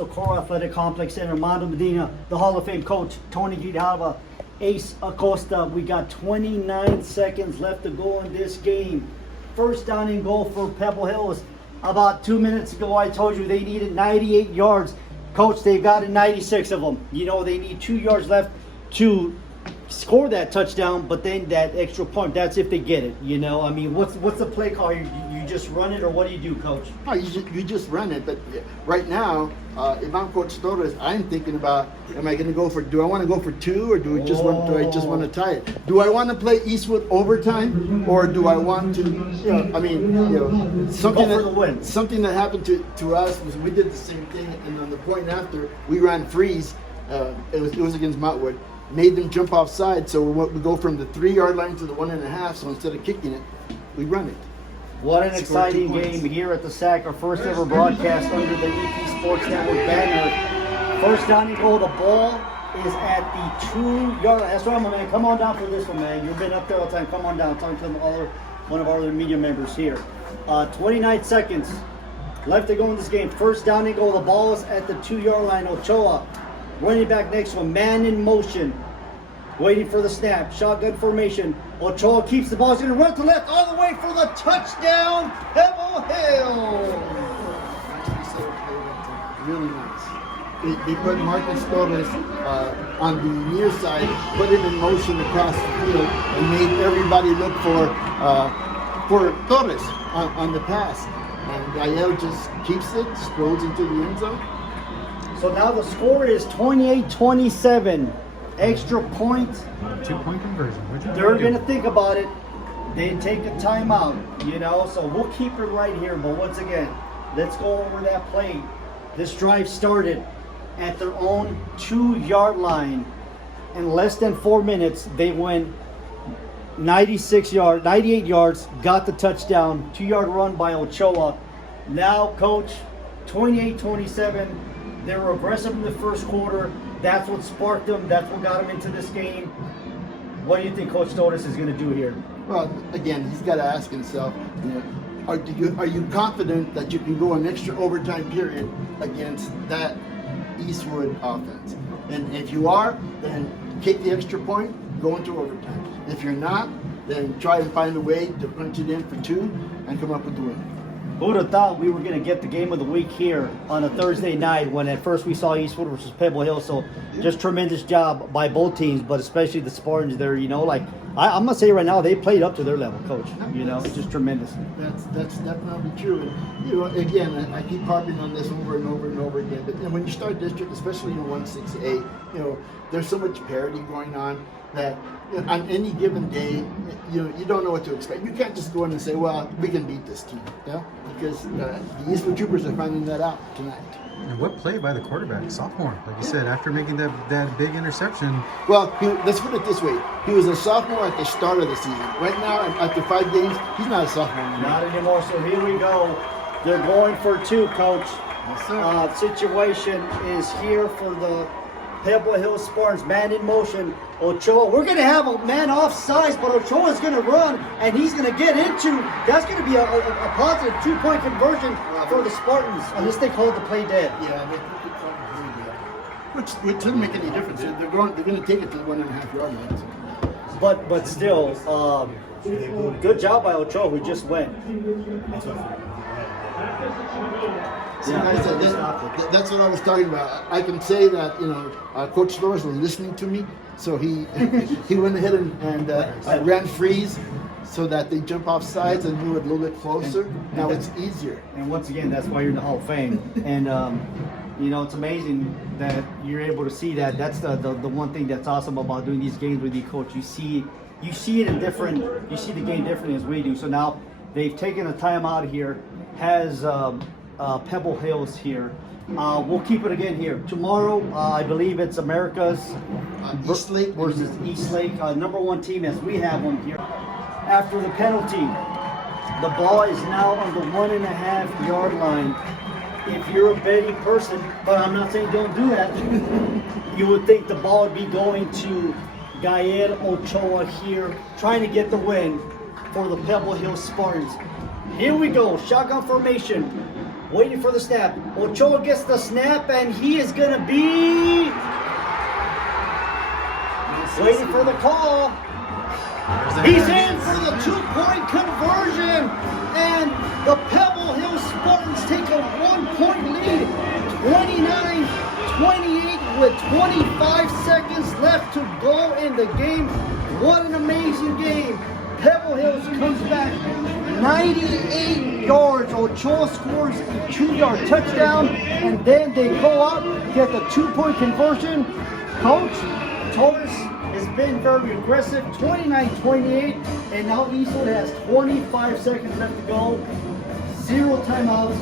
Socorro Athletic Complex Center, Medina, the Hall of Fame coach, Tony Grijalva, Ace Acosta. We got 29 seconds left to go in this game. First down and goal for Pebble Hills. About 2 minutes ago, I told you they needed 98 yards. Coach, they've got 96 of them. You know, they need 2 yards left to score that touchdown, but then that extra point, that's if they get it. You know, I mean, what's the play call? You just run it, or what do you do, Coach? Oh, you just run it. But right now, if I'm Coach Torres, I'm thinking about, am I going to go for? Do I want to go for 2, or do I just want to tie it? Do I want to play Eastwood overtime, or do I want to? Something that happened to us was we did the same thing, and on the point after we ran freeze. It was against Montwood. Made them jump offside, so we go from the 3-yard line to the 1.5. So instead of kicking it, we run it. What an exciting game here at the SAC, our first ever broadcast under the EpSportsNet banner. First down and goal. The ball is at the 2-yard line. That's right, my man. Come on down for this one, man. You've been up there all the time. Come on down. Talk to one of our other media members here. 29 seconds left to go in this game. First down and goal. The ball is at the 2-yard line. Ochoa, running back next to him, man in motion, waiting for the snap, shotgun formation. Ochoa keeps the ball. He's going to run to left all the way for the touchdown, Pebble Hill. Really nice. They put Marcus Torres on the near side, put it in motion across the field, and made everybody look for Torres on the pass. And Gael just keeps it, strolls into the end zone. So now the score is 28-27. Extra point. 2-point conversion. They're going to think about it. They take a timeout, you know, so we'll keep it right here. But once again, let's go over that play. This drive started at their own 2-yard line. In less than 4 minutes, they went 98 yards, got the touchdown, 2-yard run by Ochoa. Now, Coach, 28-27. They were aggressive in the first quarter. That's what sparked them. That's what got them into this game. What do you think Coach Torres is going to do here? Well, again, he's got to ask himself, are you confident that you can go an extra overtime period against that Eastwood offense? And if you are, then kick the extra point, go into overtime. If you're not, then try and find a way to punch it in for 2 and come up with the win. Who would have thought we were going to get the game of the week here on a Thursday night when at first we saw Eastwood versus Pebble Hill. So just tremendous job by both teams, but especially the Spartans there, you know, like I'm going to say right now, they played up to their level, Coach. You know, it's just tremendous. That's definitely true. And, you know, again, I keep harping on this over and over and over again, but when you start district, especially in 1-6A, you know, there's so much parity going on that on any given day, you don't know what to expect. You can't just go in and say, well, we can beat this team, yeah? Because the Eastwood Troopers are finding that out tonight. And what play by the quarterback, sophomore, like you said, after making that big interception. Well, let's put it this way. He was a sophomore at the start of the season. Right now, after 5 games, he's not a sophomore anymore. Not anymore. So here we go. They're going for 2, Coach. Yes, sir. Situation is here for the Pebble Hill Spartans, man in motion. Ochoa, we're going to have a man offsides, but Ochoa is going to run, and he's going to get into. That's going to be a positive 2-point conversion for the Spartans, unless they call the play dead. Yeah, they think it's probably dead. Which doesn't make any difference. They're going to take it to the 1.5 yard line. So. But still, good job by Ochoa, who just went. That's what I was talking about. I can say that Coach Torres was listening to me, so he went ahead and ran freeze so that they jump off sides and move it a little bit closer. Now it's easier. And once again, that's why you're in the Hall of Fame. And it's amazing that you're able to see that. That's the one thing that's awesome about doing these games with you, Coach. You see it in different. You see the game differently as we do. So now they've taken a timeout here. Has Pebble Hills here. We'll keep it again here. Tomorrow, I believe it's America's Eastlake versus Eastlake, number 1 team as we have them here. After the penalty, the ball is now on the 1.5 yard line. If you're a betting person, but I'm not saying don't do that, you would think the ball would be going to Gael Ochoa here, trying to get the win for the Pebble Hill Spartans. Here we go, shotgun formation. waiting for the snap. Ochoa gets the snap, and he is going to be waiting for the call. He's in for the 2-point conversion, and the Pebble Hill Spartans take a 1-point lead, 29-28 with 25 seconds left to go in the game. What an amazing game. Pebble Hills comes back 98 yards. Ochoa scores a 2-yard touchdown, and then they go out, get the 2-point conversion. Coach Torres has been very aggressive, 29-28, and now Eastwood has 25 seconds left to go. 0 timeouts.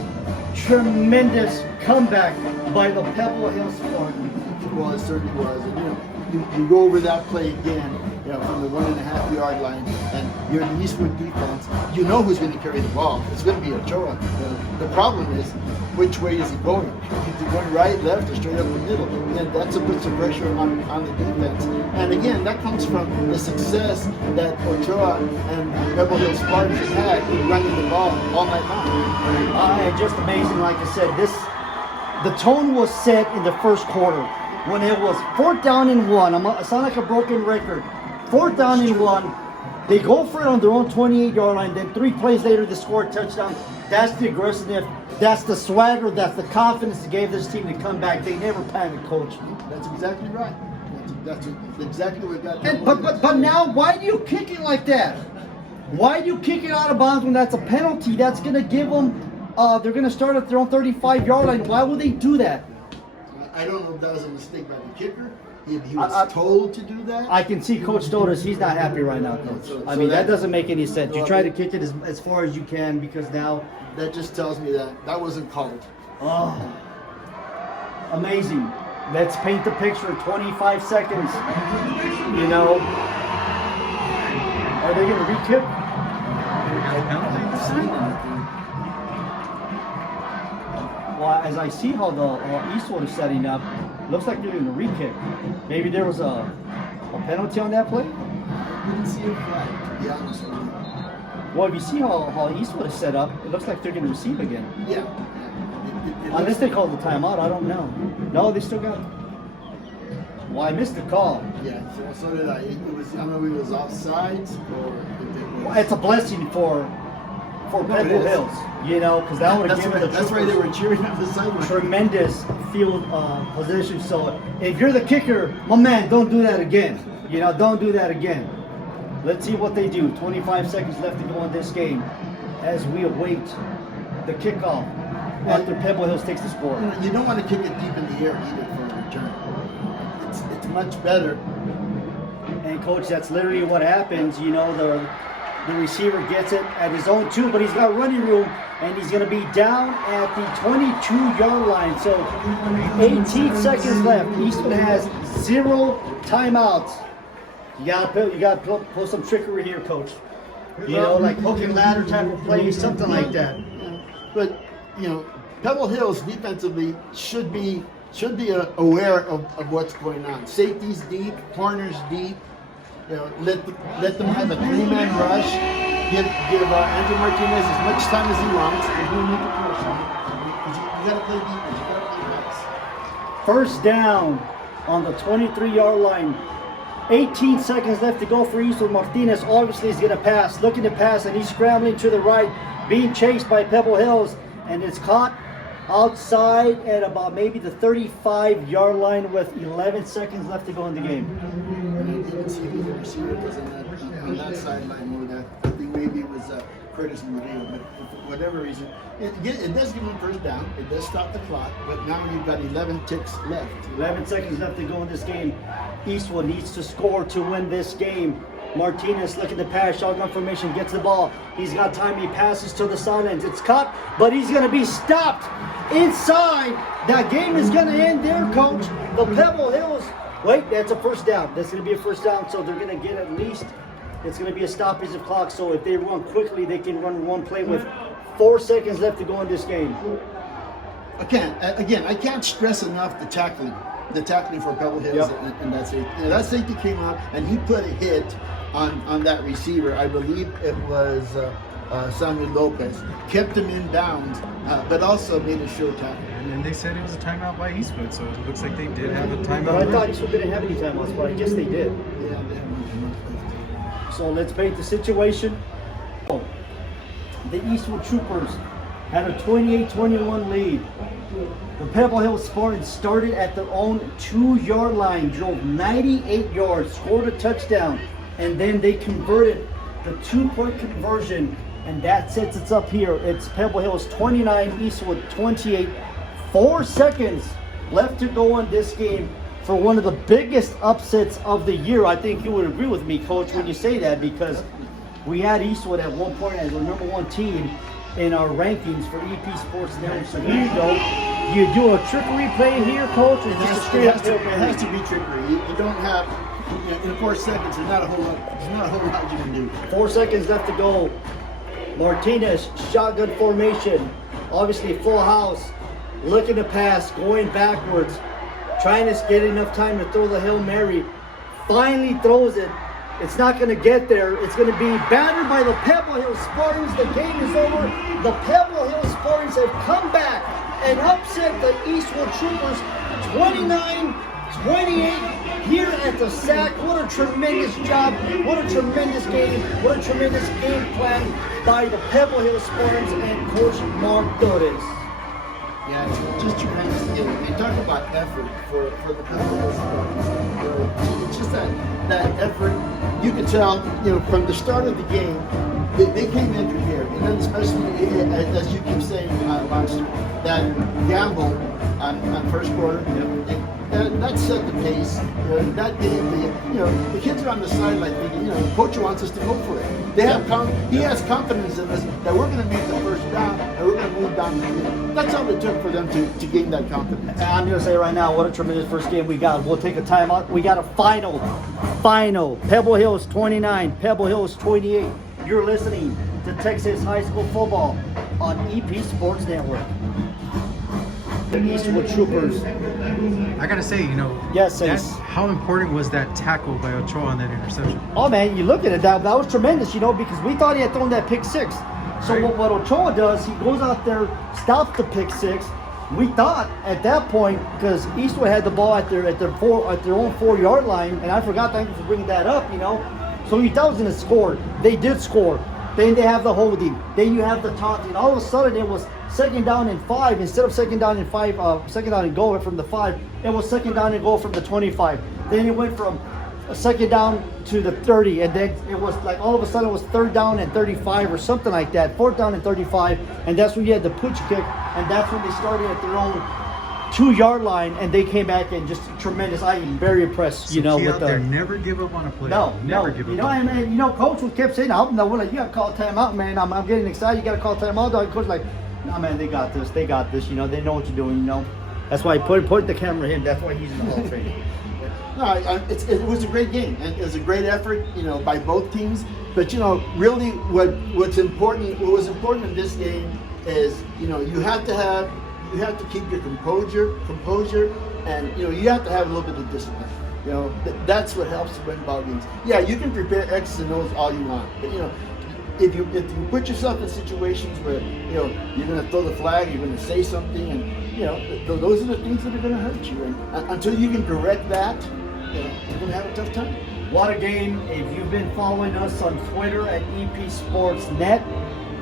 Tremendous comeback by the Pebble Hill Spartans. Well, it certainly was. And, you go over that play again, from the 1.5 yard line, and you're the Eastwood defense. You know who's going to carry the ball. It's going to be Ochoa. The problem is, which way is he going? Is he going right, left, or straight up the middle? And that's a puts some pressure on the defense. And again, that comes from the success that Ochoa and Pebble Hill Spartans have had in running the ball all night long. And just amazing, like I said, the tone was set in the first quarter when it was 4th down and 1. I sound like a broken record. 4th down and 1. They go for it on their own 28-yard line. Then 3 plays later, they score a touchdown. That's the aggressiveness. That's the swagger. That's the confidence that gave this team to come back. They never panicked, Coach. That's exactly right. That's exactly what got. And, but now, why do you kick it like that? Why do you kick it out of bounds when that's a penalty? That's going to give them. They're going to start at their own 35-yard line. Why would they do that? I don't know if that was a mistake by the kicker. If he was told to do that. I can see Coach Torres. He's not happy right now, Coach. I mean, that doesn't make any sense. You try to kick it as far as you can because now. That just tells me that wasn't called. Oh, amazing. Let's paint the picture. 25 seconds. Are they going to re-kick? Well, as I see how the Eastwood is setting up, looks like they're going to re-kick. Maybe there was a penalty on that play? I didn't see a flag, to be honest with you. Well, if you see how Eastwood is set up, it looks like they're going to receive again. Yeah. Unless they called the timeout, I don't know. No, they still got. Well, I missed the call. Yeah, so did I. It was. I don't know if it was offsides or if it was. Well, it's a blessing for Pebble Hills, because that would have given the That's why they were cheering on the sideline. Tremendous field position. So if you're the kicker, my man, don't do that again. Don't do that again. Let's see what they do. 25 seconds left to go in this game as we await the kickoff after Pebble Hills takes the score. You don't want to kick it deep in the air either for a return. It's much better. And Coach, that's literally what happens. The receiver gets it at his own 2, but he's got running room, and he's going to be down at the 22-yard line. So 18 seconds left. Eastwood has 0 timeouts. You gotta pull some trickery here, Coach. Like hook and ladder type of play, something like that. But Pebble Hills defensively should be aware of what's going on. Safeties deep, corners deep. Let them have a 3-man rush. Give Andrew Martinez as much time as he wants. You gotta play defense. You gotta play nice. First down on the 23-yard line. 18 seconds left to go for Eastwood. Martinez obviously is going to pass, looking to pass, and he's scrambling to the right, being chased by Pebble Hills, and it's caught outside at about maybe the 35-yard line with 11 seconds left to go in the game. And I didn't see who the receiver was on that sideline more than I think maybe it was Curtis Medina, but for whatever reason, it does give him first down. It does stop the clock, but now you've got 11 ticks left. 11 seconds left to go in this game. Eastwood needs to score to win this game. Martinez looking to pass, shotgun formation, gets the ball. He's got time, he passes to the sidelines. It's caught, but he's going to be stopped inside. That game is going to end there, Coach. The Pebble Hills, wait, that's a first down. That's going to be a first down, so they're going to get at least, it's going to be a stoppage of clock. So if they run quickly, they can run one play with 4 seconds left to go in this game. I can't stress enough the tackling for Pebble Hills. Yep. And that safety. That safety came out and he put a hit on that receiver. I believe it was Samuel Lopez, kept him in bounds, but also made a sure tackle. And they said it was a timeout by Eastwood, so it looks like they did have a timeout. But I thought Eastwood didn't have any timeouts, but I guess they did. Yeah, they have So let's paint the situation. The Eastwood Troopers had a 28-21 lead. The Pebble Hill Spartans started at their own 2-yard line, drove 98 yards, scored a touchdown, and then they converted the 2-point conversion, and that sets it up here. It's Pebble Hills 29, Eastwood 28. 4 seconds left to go in this game for one of the biggest upsets of the year. I think you would agree with me, Coach, when you say that, because we had Eastwood at one point as our number 1 team in our rankings for EpSportsNet. So here you go. You do a trickery play here, Coach, or just a straight up? It has to be trickery. You don't have, in 4 seconds, there's not a whole lot you can do. 4 seconds left to go. Martinez, shotgun formation. Obviously full house. Looking to pass, going backwards. Trying to get enough time to throw the Hail Mary. Finally throws it. It's not going to get there. It's going to be battered by the Pebble Hill Spartans. The game is over. The Pebble Hill Spartans have come back and upset the Eastwood Troopers 29-28 here at the SAC. What a tremendous job. What a tremendous game. What a tremendous game plan by the Pebble Hill Spartans and Coach Mark Torres. Yeah, it's just tremendous game. And talk about effort for the Pebble Hill Spartans. It's just that effort. You can tell, from the start of the game, they came in prepared. And then especially, as you keep saying, Monster, that gamble on first quarter, that set the pace. That gave the kids are on the sideline thinking, coach wants us to go for it. He has confidence in us that we're going to make the first down and we're going to move down the field. That's all it took for them to gain that confidence. And I'm going to say right now, what a tremendous first game we got. We'll take a timeout. We got a final. Pebble Hills 29, Pebble Hills 28. You're listening to Texas High School Football on EP Sports Network. The Eastwood Troopers. I gotta say, Yes, Ace. how important was that tackle by Ochoa on that interception? Oh man, you look at it, that was tremendous, because we thought he had thrown that pick 6. So Right. what Ochoa does, he goes out there, stops the pick 6. We thought at that point, because Eastwood had the ball at their own 4-yard line, and I forgot to bring that up, So we thought it was going to score. They did score. Then they have the holding. Then you have the taunting. All of a sudden, it was 2nd down and 5 instead of 2nd down and 5. 2nd down and goal from the 5. It was 2nd down and goal from the 25. Then it went from a 2nd down to the 30, and then it was like all of a sudden it was 3rd down and 35 or something like that. 4th down and 35, and that's when you had the pooch kick, and that's when they started at their own 2-yard line, and they came back and just tremendous. I am very impressed, So key with out there, never give up on a play. No, never give up. I mean, Coach kept saying, "No, you got to call timeout, man. I'm getting excited. You got to call timeout." Coach like, "No, man, they got this. They got this. They know what you're doing. That's why I put the camera in. That's why he's in the Hall of Fame." No, it was a great game, and it was a great effort, by both teams. But really, what was important in this game is, you have to keep your composure, and you have to have a little bit of discipline. That's what helps to win ball games. Yeah, you can prepare X's and O's all you want, but if you put yourself in situations where you're going to throw the flag, you're going to say something, and those are the things that are going to hurt you. And until you can correct that, you're going to have a tough time. What a game. If you've been following us on Twitter at EpSportsNet,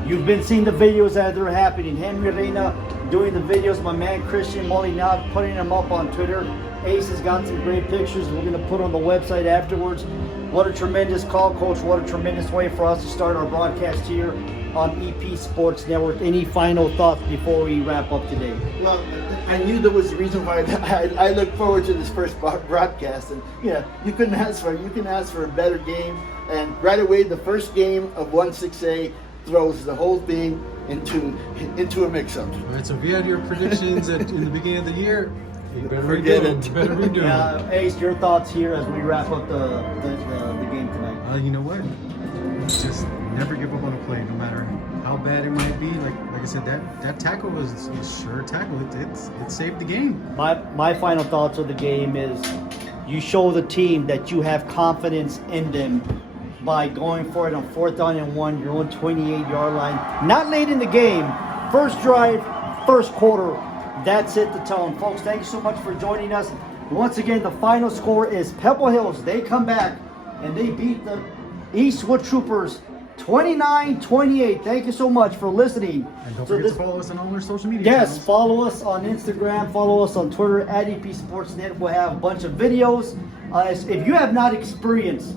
you've been seeing the videos that are happening. Henry Reina doing the videos, my man Christian Molinat putting them up on Twitter. Ace has got some great pictures we're going to put on the website afterwards. What a tremendous call, Coach. What a tremendous way for us to start our broadcast here on EP Sports Network. Any final thoughts before we wrap up today? Well, I knew there was a reason why I look forward to this first broadcast, and you can ask for a better game. And right away, the first game of 1-6A throws the whole thing into a mix-up. All right, so if you had your predictions in the beginning of the year, you better Forget redo it. You better redo them. Ace, your thoughts here as we wrap up the game tonight? You know what? Just never give up on a play, no matter how bad it might be. Like I said, that tackle was a sure tackle. It saved the game. My final thoughts of the game is you show the team that you have confidence in them by going for it on 4th down and 1, your own 28-yard line. Not late in the game. First drive, first quarter. That's it, the tone. Folks, thank you so much for joining us. Once again, the final score is Pebble Hills. They come back and they beat the Eastwood Troopers 29-28. Thank you so much for listening. And don't forget to follow us on all our social media Yes, channels. follow us on Instagram, follow us on Twitter at EpSportsNet. We'll have a bunch of videos. If you have not experienced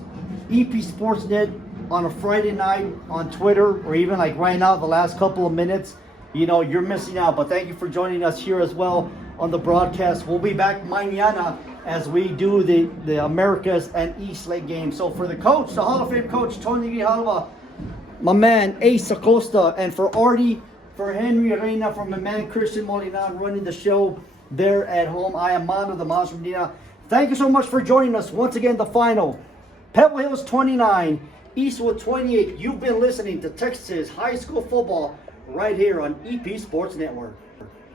EpSportsNet on a Friday night on Twitter, or even like right now, the last couple of minutes, you know, you're missing out. But thank you for joining us here as well on the broadcast. We'll be back mañana as we do the Americas and East Lake game. So for the coach, the Hall of Fame coach, Tony Grijalva, my man Ace Acosta, and for Artie, for Henry Reina, for my man Christian Molina running the show there at home, I am Mano, the Monster Medina. Thank you so much for joining us. Once again, the final, Pebble Hills 29, Eastwood 28. You've been listening to Texas High School Football right here on EP Sports Network.